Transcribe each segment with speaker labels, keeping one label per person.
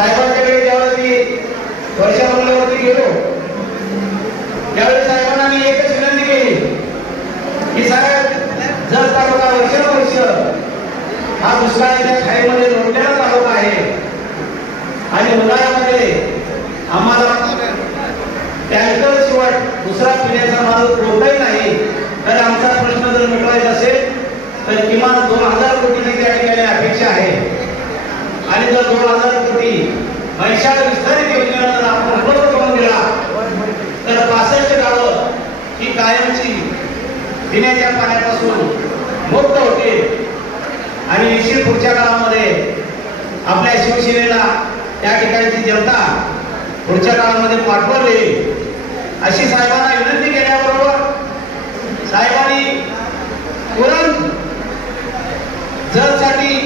Speaker 1: साहेबांच्याकडे ज्यावेळेस मी वर्षा बंगल्यावरती गेलो. त्यावेळेस साहेबांना मी एकच विनंती केली की साहेब जर तालुका वर्षानुवर्ष हा दुष्काळाच्या खाईमध्ये लोटलेला तालुका आहे आणि उन्हाळ्यामध्ये आम्हाला टँकर शिवाय दुसरा पिण्याचा माल कोणताही नाही तर आमचा प्रश्न जर मिटवायचा असेल तर किमान दोन हजार कोटीची त्या ठिकाणी अपेक्षा आहे. आणि जर दोन हजार कोटी म्हैशाळ विस्तारित योजनेला जर आपण उपलब्ध करून दिला तर पासष्ट गावं ही कायमची पिण्याच्या पाण्यापासून मुक्त होते. आणि निश्चित पुढच्या काळामध्ये आपल्या शिवसेनेला त्या ठिकाणची जनता पुढच्या काळामध्ये पाठवले. अशी साहेबांना विनंती केल्याबरोबर साहेबांनी तुरंत जरसाठी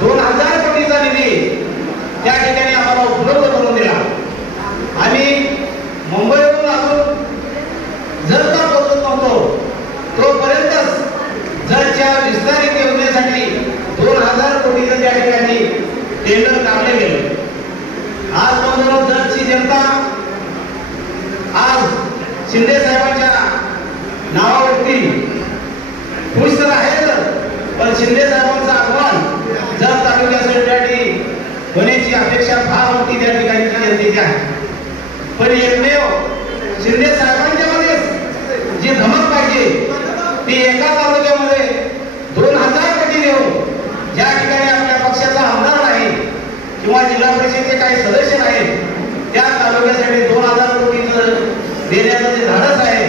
Speaker 1: दोन हजार कोटीचा निधी त्या ठिकाणी आम्हाला उपलब्ध करून दिला. आम्ही मुंबईवरून अजून का पोहोचत नव्हतो तोपर्यंतच जरच्या विस्तारित योजनेसाठी दोन हजार कोटीचं त्या ठिकाणी टेंडर काढले गेले. आज बंधूंनो जरची जनता आज शिंदे साहेबांच्या नावावरती खुश तर आहेच पण शिंदे साहेबांचं आव्हान जर तालुक्यासाठी बरीचशी अपेक्षा फार मोठी त्या ठिकाणी जनतेची आहे पण एकमेव शिंदे साहेबांच्या मध्ये जी धमक पाहिजे ती एका तालुक्यामध्ये दोन हजार कोटी देऊन ज्या ठिकाणी आपल्या पक्षाचा आमदार नाही किंवा जिल्हा परिषदेचे काही सदस्य नाहीत त्या तालुक्यासाठी दोन हजार कोटी देण्याचं जे धाडस आहे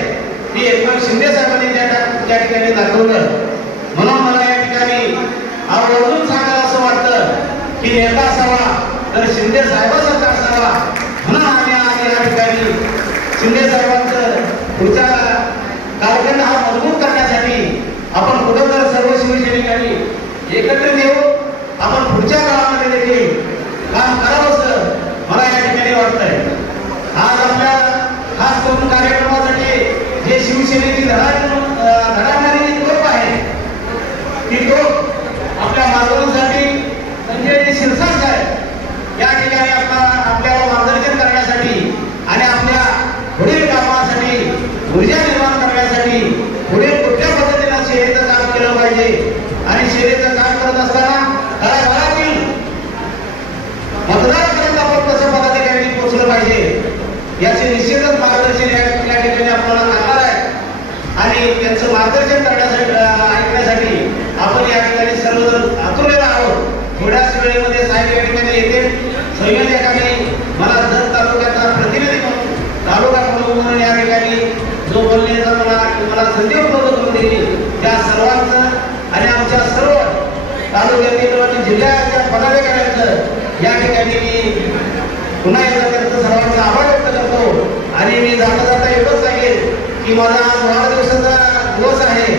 Speaker 1: ती एकमेव शिंदे साहेबांनी त्या ठिकाणी दाखवलं. म्हणून मला या ठिकाणी आवर्जून सांगा असं वाटतं की नेता असावा तर शिंदे साहेबांसारखा असावा म्हणून आम्ही आज या ठिकाणी शिंदे साहेबांचं पुढचा कार्यक्रम हा मजबूत करण्यासाठी आपण कुठं तर सर्व शिवसैनिकांनी एकत्र येऊ आपण पुढच्या काळामध्ये देखील काम करावं असं मला या ठिकाणी वाटतंय आज आपल्या खास करून कार्यक्रमासाठी जे शिवसेनेची धडा धडाडणारी जी तोफ आहे ती तोफ आपल्या मार्गदर्शनासाठी संजयजी शिरसाट साहेब या ठिकाणी आपला आपल्याला मार्गदर्शन करण्यासाठी आणि आपल्या पुढील कामासाठी ऊर्जा निर्माण करण्यासाठी पुढील कुठल्या पद्धतीनं शेतीचं काम केलं पाहिजे आणि शेतीचं काम करत असताना तळागाळातील मतदारापर्यंत आपण कसं पदाधिकारी पोहोचलं पाहिजे याचे निश्चितच मार्गदर्शन या ठिकाणी आपल्याला लागणार आहे. आणि त्यांचं मार्गदर्शन करण्यासाठी ऐकण्यासाठी आपण या ठिकाणी सर्वजण आतुरलेला आहोत. थोड्याच वेळेमध्ये साहेब या ठिकाणी येते संयोजकांनी मला जत तालुक्याचा प्रतिनिधी म्हणून तालुका प्रमुख म्हणून या ठिकाणी जो बोलण्याचा मला मला संधी उपलब्ध करून दिली त्या सर्वांचं आणि आमच्या सर्व तालुक्यातील आणि जिल्ह्याच्या पदाधिकाऱ्यांचं या ठिकाणी मी पुन्हा एकदा त्यांचं सर्वांचं आभार आणि मी जाता जाता एवढंच सांगेन की माझा दहा दिवसाचा दिवस आहे.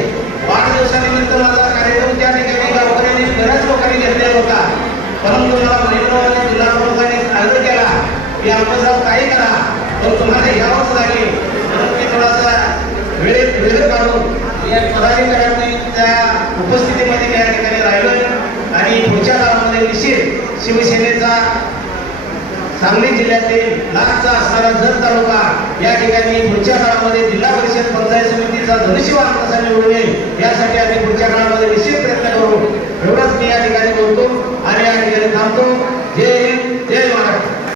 Speaker 1: वाढदिवसानिमित्त माझा कार्यक्रम त्या ठिकाणी गावकऱ्यांनी बऱ्याच लोकांनी घेतलेला होता. परंतु मला जिल्हा प्रमुखांनी अर्ज केला की आपण जाऊ काही करा पण तुम्हाला यावंच लागेल. म्हणून मी थोडासा वेळेत वेळ काढून या पदाधिकाऱ्यांनी त्या उपस्थितीमध्ये या ठिकाणी राहिलोय. आणि पुढच्या काळामध्ये निश्चित शिवसेने सांगली जिल्ह्यातील लाखचा असणारा जत तालुका या ठिकाणी पुढच्या काळामध्ये जिल्हा परिषद पंचायत समितीचा धनुष्यवान कसा निवडून येईल या